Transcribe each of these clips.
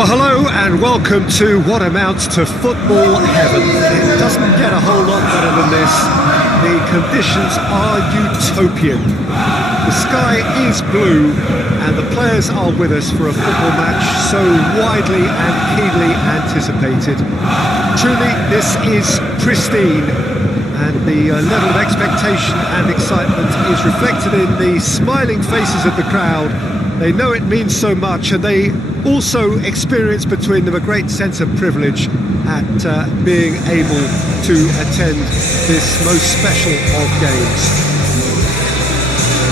Well, hello and welcome to what amounts to football heaven. It doesn't get a whole lot better than this. The conditions are utopian. The sky is blue and the players are with us for a football match so widely and keenly anticipated. Truly, this is pristine, and the level of expectation and excitement is reflected in the smiling faces of the crowd. They know it means so much, and they also experience between them a great sense of privilege at being able to attend this most special of games.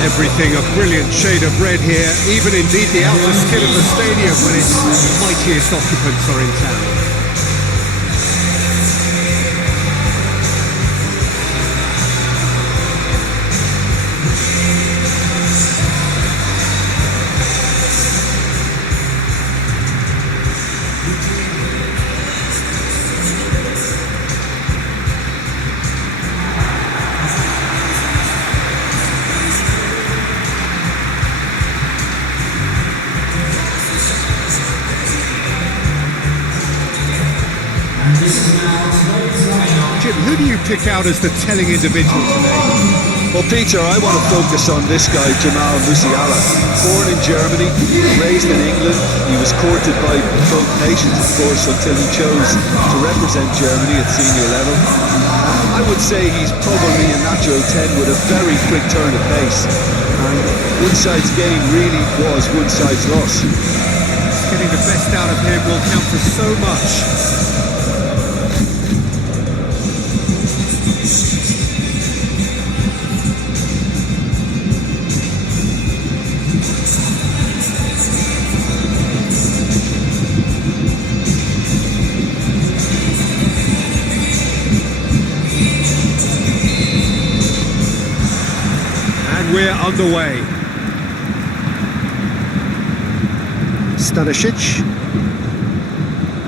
Everything a brilliant shade of red here, even indeed the outer skin of the stadium when its mightiest occupants are in town. Jim, who do you pick out as the telling individual today? Well, Peter, I want to focus on this guy, Jamal Musiala. Born in Germany, raised in England. He was courted by both nations, of course, until he chose to represent Germany at senior level. I would say he's probably a natural 10 with a very quick turn of pace. And one side's gain really was one side's loss. Getting the best out of him will count for so much. We're underway. Stanisic,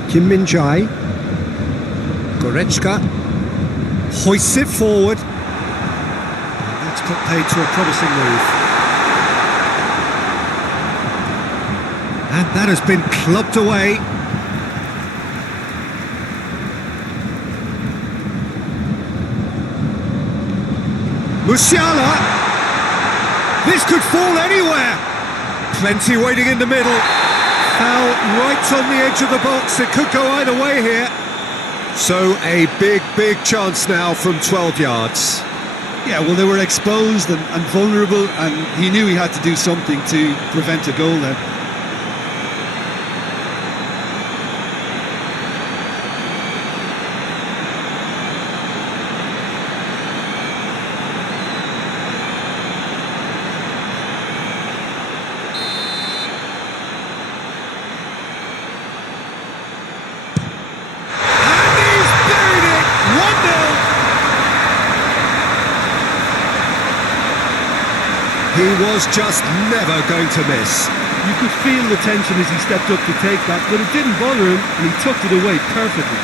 Kim Min-jae, Goretzka, hoists it forward. That's put paid to a promising move. And that has been clubbed away. Musiala! This could fall anywhere. Plenty waiting in the middle. Foul right on the edge of the box. It could go either way here. So a big chance now from 12 yards. Yeah, well, they were exposed and vulnerable, and he knew he had to do something to prevent a goal there. He was just never going to miss. You could feel the tension as he stepped up to take that, but it didn't bother him, and he tucked it away perfectly.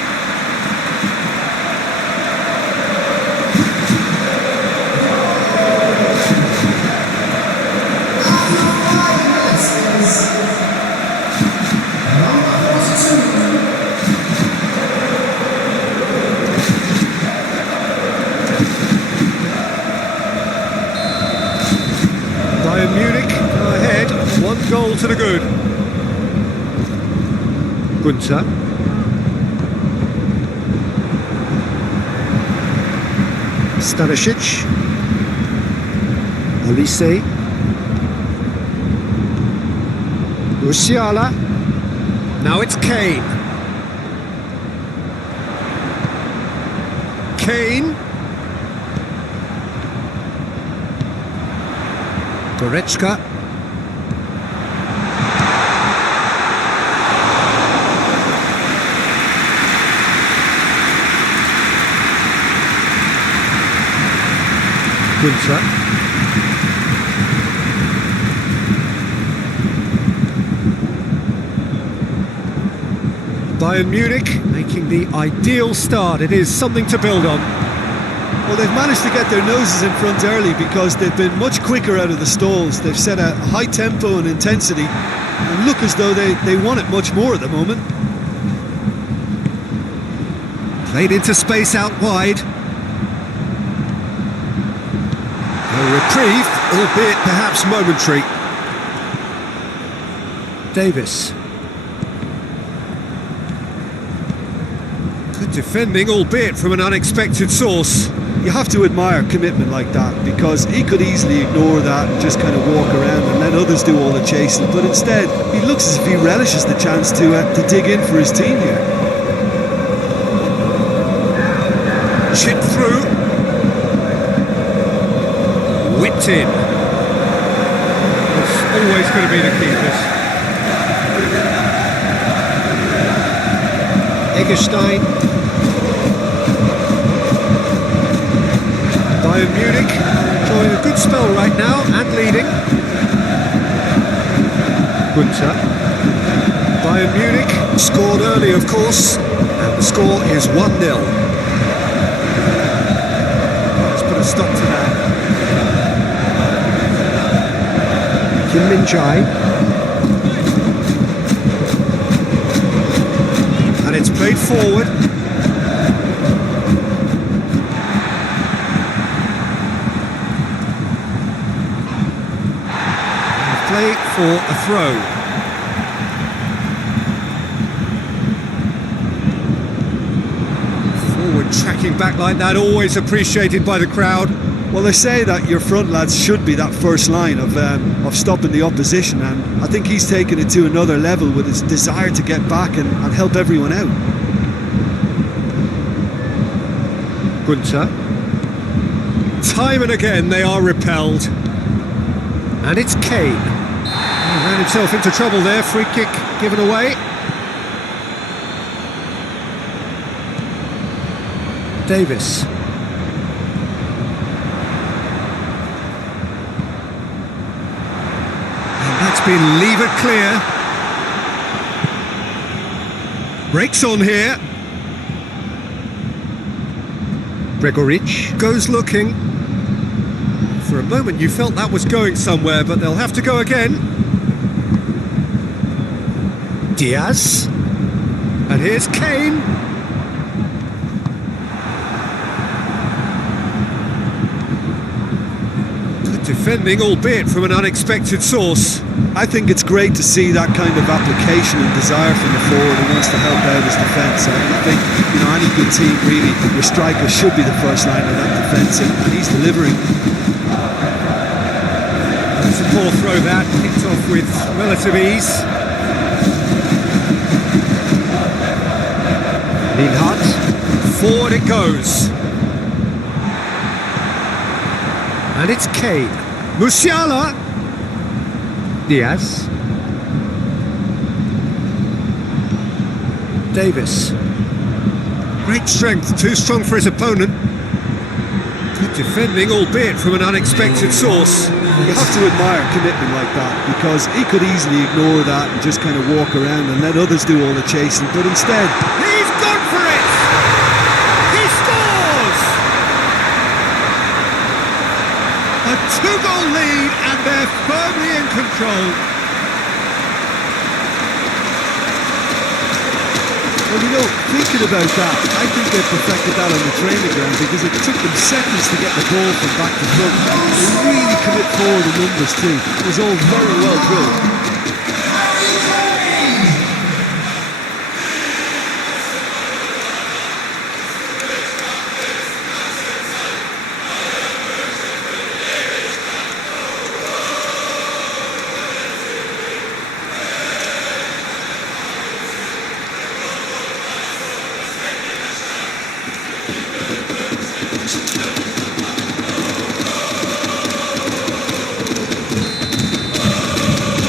Bayern Munich go ahead, 1 goal to the good. Gunter. Stanisic. Olise. Musiala. Now it's Kane. Kane. Goretzka. Gunter. Bayern Munich making the ideal start. It is something to build on. Well, they've managed to get their noses in front early because they've been much quicker out of the stalls. They've set a high tempo and intensity, and look as though they want it much more at the moment. Played into space out wide. A reprieve, albeit perhaps momentary. Davis. Good defending, albeit from an unexpected source. You have to admire commitment like that, because he could easily ignore that and just kind of walk around and let others do all the chasing, but instead he looks as if he relishes the chance to dig in for his team here. Chip through. Whipped in. It's always going to be the keepers. Eggestein. Bayern Munich enjoying a good spell right now and leading. Gunter. Bayern Munich scored early, of course, and the score is 1-0. Let's put a stop to that. Kim Min-jae. And it's played forward. Play for a throw. Forward tracking back like that, always appreciated by the crowd. Well, they say that your front lads should be that first line of stopping the opposition, and I think he's taken it to another level with his desire to get back and help everyone out. Gunter. Time and again they are repelled. And it's Kane. He ran himself into trouble there, free kick given away. Davis. And that's been levered clear. Breaks on here. Gregoric goes looking. For a moment you felt that was going somewhere, but they'll have to go again. Diaz. And here's Kane. Good defending, albeit from an unexpected source. I think it's great to see that kind of application and desire from the forward who wants to help out his defence. I think, you know, any good team really, your striker should be the first line of that defence, and he's delivering. It's a poor throw that, kicked off with relative ease. Lienhardt, forward it goes. And it's Kane. Musiala. Diaz. Davis. Great strength, too strong for his opponent. Good defending, albeit from an unexpected source. You have to admire commitment like that, because he could easily ignore that and just kind of walk around and let others do all the chasing, but instead... He's gone for it! He scores! A two-goal lead and they're firmly in control. Well, you know, thinking about that, I think they perfected that on the training ground, because it took them seconds to get the ball from back to front. They really commit forward in numbers too. It was all very well drilled.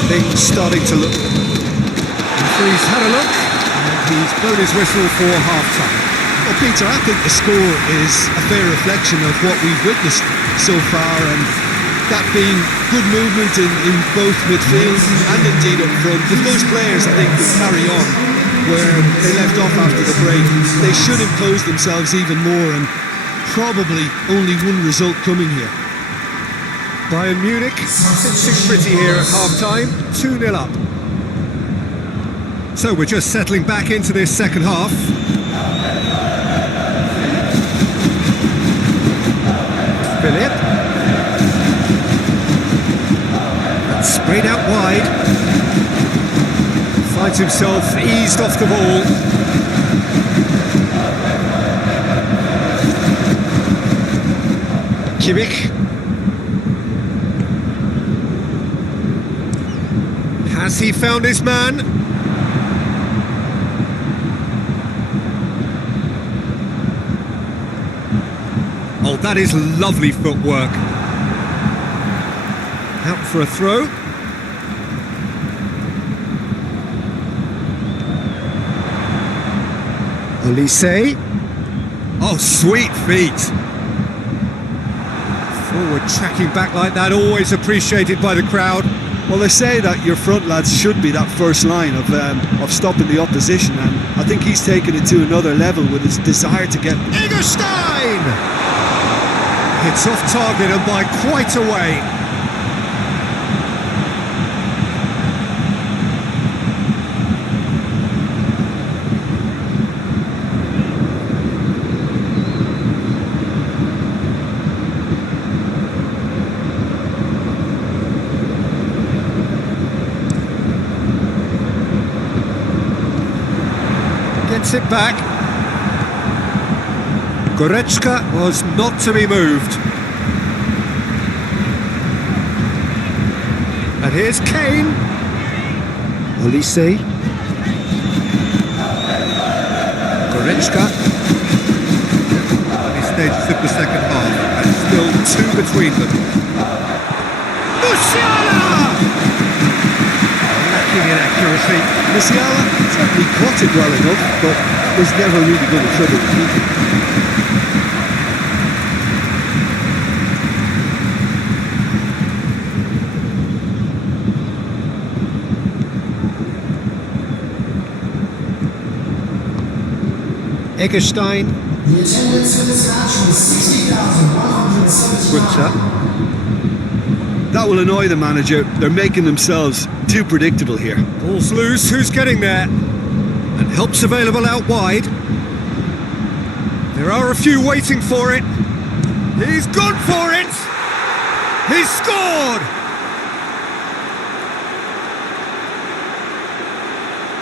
Things starting to look. He's had a look and he's blown his whistle for half-time. Well, Peter, I think the score is a fair reflection of what we've witnessed so far, and that being good movement in both midfield and indeed up front. If those players, I think, can carry on where they left off after the break, they should impose themselves even more, and probably only one result coming here. Bayern Munich, sitting pretty here at half-time, 2-0 up. So we're just settling back into this second half. Philip. And sprayed out wide. Finds himself eased off the ball. Kimmich. Has he found his man? Oh, that is lovely footwork. Out for a throw. Olise. Oh, sweet feet. Forward tracking back like that, always appreciated by the crowd. Well, they say that your front lads should be that first line of stopping the opposition, and I think he's taken it to another level with his desire to get... Eggestein! It's off target and by quite a way. Gets it back. Goretzka was not to be moved. And here's Kane. Olise. Goretzka. Early stages of the second half, and still two between them. Musiala! Lacking in accuracy. Musiala certainly caught it well enough, but was never really going to trouble the keeper. Eggestein. The attendance for this match was 60,170. Good shot. That will annoy the manager. They're making themselves too predictable here. Ball's loose, who's getting there? And help's available out wide. There are a few waiting for it. He's gone for it! He's scored!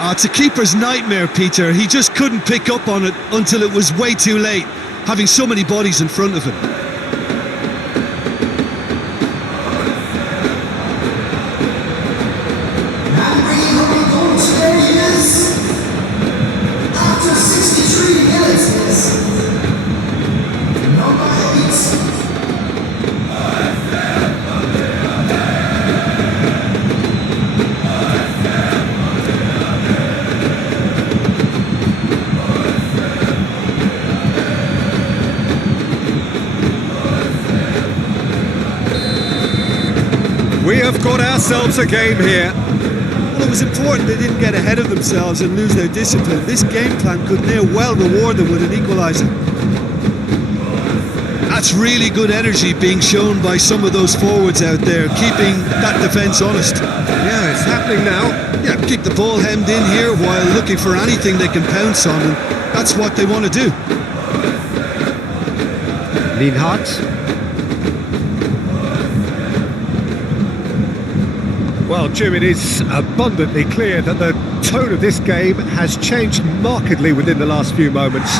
It's a keeper's nightmare, Peter. He just couldn't pick up on it until it was way too late, having so many bodies in front of him. And bringing home the goal today is, after 63 minutes, number 8. We have got ourselves a game here. Well, it was important they didn't get ahead of themselves and lose their discipline. This game plan could near well reward them with an equaliser. That's really good energy being shown by some of those forwards out there, keeping that defence honest. Yeah, it's happening now. Yeah, keep the ball hemmed in here while looking for anything they can pounce on, and that's what they want to do. Lienhardt. Well, Jim, it is abundantly clear that the tone of this game has changed markedly within the last few moments.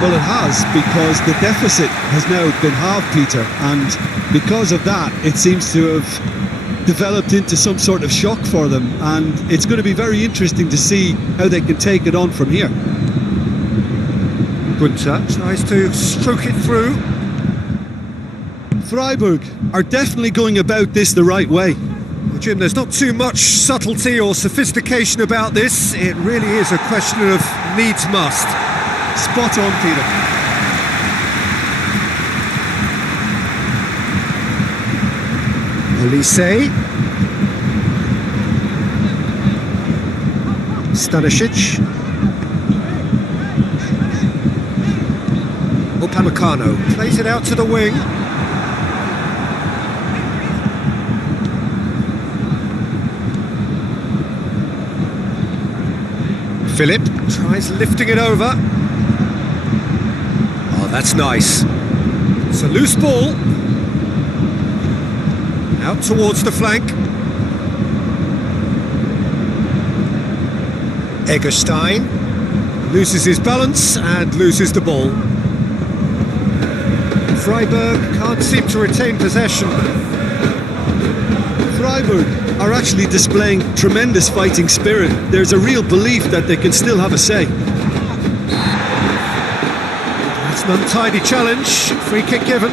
Well, it has, because the deficit has now been halved, Peter, and because of that, it seems to have developed into some sort of shock for them, and it's going to be very interesting to see how they can take it on from here. Gunter tries to stroke it through. Freiburg are definitely going about this the right way. Well, Jim, there's not too much subtlety or sophistication about this. It really is a question of needs must. Spot on, Peter. Olise. Stanisic. Upamecano plays it out to the wing. Philip tries lifting it over. Oh, that's nice. It's a loose ball. Out towards the flank. Eggestein loses his balance and loses the ball. Freiburg can't seem to retain possession. Freiburg are actually displaying tremendous fighting spirit. There's a real belief that they can still have a say. It's an untidy challenge. Free kick given.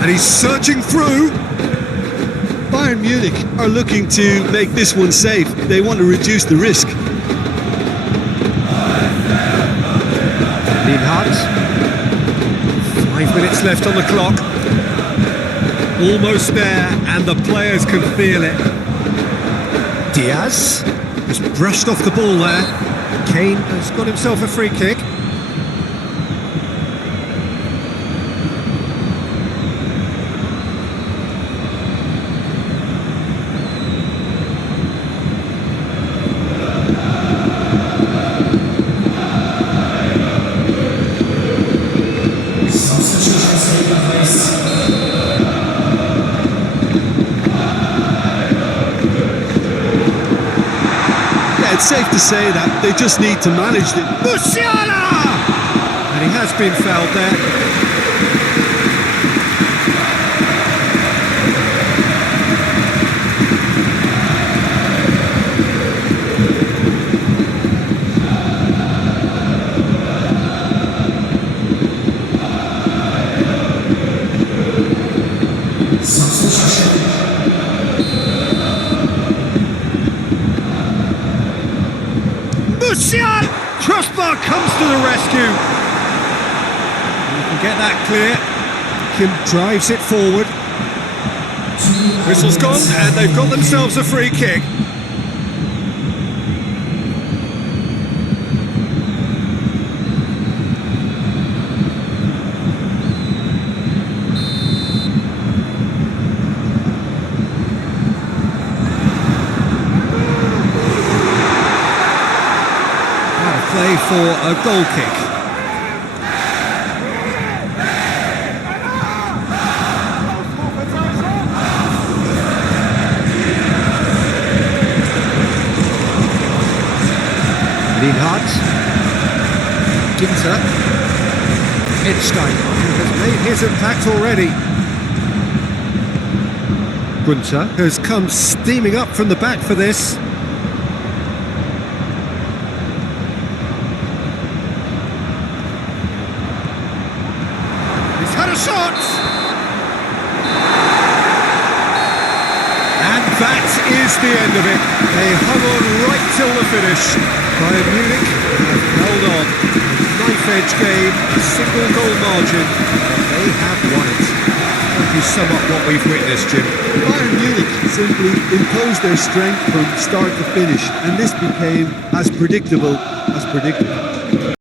And he's surging through. Bayern Munich are looking to make this one safe. They want to reduce the risk. Lienhardt. 5 minutes left on the clock. Almost there, and the players can feel it. Diaz has brushed off the ball there. Kane has got himself a free kick. It's safe to say that they just need to manage it. Musiala! And he has been fouled there. Musiala! Crossbar comes to the rescue. You can get that clear. Kim drives it forward. Whistle's gone, and they've got themselves a free kick. Play for a goal kick. Lienhardt. Ginter. Eggestein has made his impact already. Gunter has come steaming up from the back for this. Had a shot! And that is the end of it. They hung on right till the finish. Bayern Munich have held on. A knife-edge game, a single goal margin. They have won it. How do you sum up what we've witnessed, Jim? Bayern Munich simply imposed their strength from start to finish, and this became as predictable as predictable.